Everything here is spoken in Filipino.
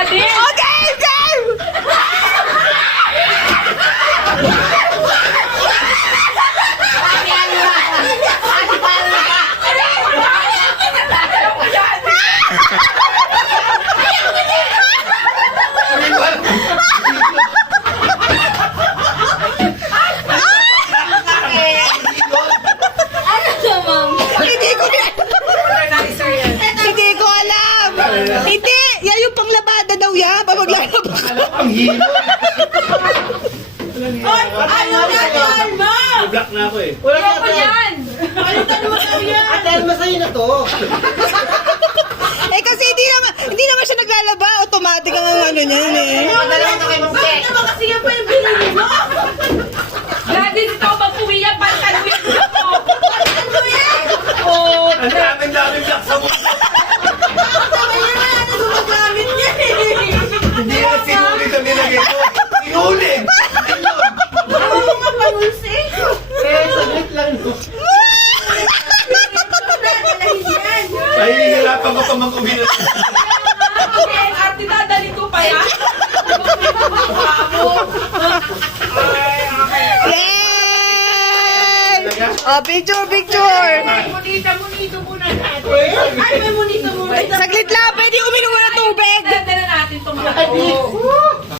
Daddy! Okay, game! Hindi ko alam. Hindi, yan yung panglabada daw yan. Pamaglalaba. Ang hilo. Ano na to, Alma? Black na ako eh. Wala ko yan! Ano tanong mo yan? Ate Alma, sa'yo na to. Eh kasi hindi naman siya naglalaba. Automatic ang ano niyan eh. Dalawa na kayo mag-check. Bakit naman kasi yan pa yung binili mo? Daddy, dito ako magpuwi yan. Palkaluin mo ako. Palkaluin mo yan! Oo. Ang daming black sa mukha. Tama yan, wala na gumagamit niya eh. Hindi na sinuli na nilagay ko. Sinuli! Ano mo nga panulsi? Eh, saglit lang. Nahihirapan ko pa mag-uwi na. Okay, ate, dadalito pa yan. Yay! Oh, picture, picture! Munito muna natin. Ay, may munito muna. Saglit lang, pwede uminom mo ng tubig! Dala natin itong mga